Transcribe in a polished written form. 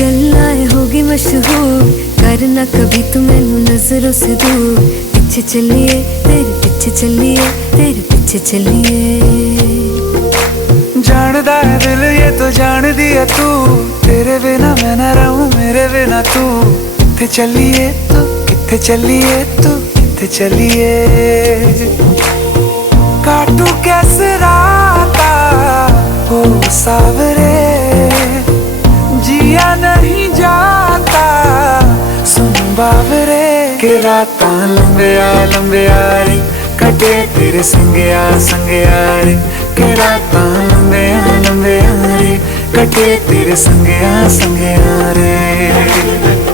गल्लाए होगी मशहूर, करना कभी तू मैनू नजरों से दूर। पीछे चलिए तेरे पीछे चलिए, तेरे पीछे चलिए। जानदा है दिल ये तो जान दिया तू, तेरे बिना मैं ना रहूं मेरे बिना तू। किथे चलिए तू, किथे चलिए तू, किथे चलिए। काटू कैसे राता हो सावरे, जिया नहीं जाता सुन बावरे। के राता लंबिया लंबिया रे, कटे तेरे संगया संगया रे। के राता लंबिया लंबिया रे, कटे तेरे संगया संगया रे।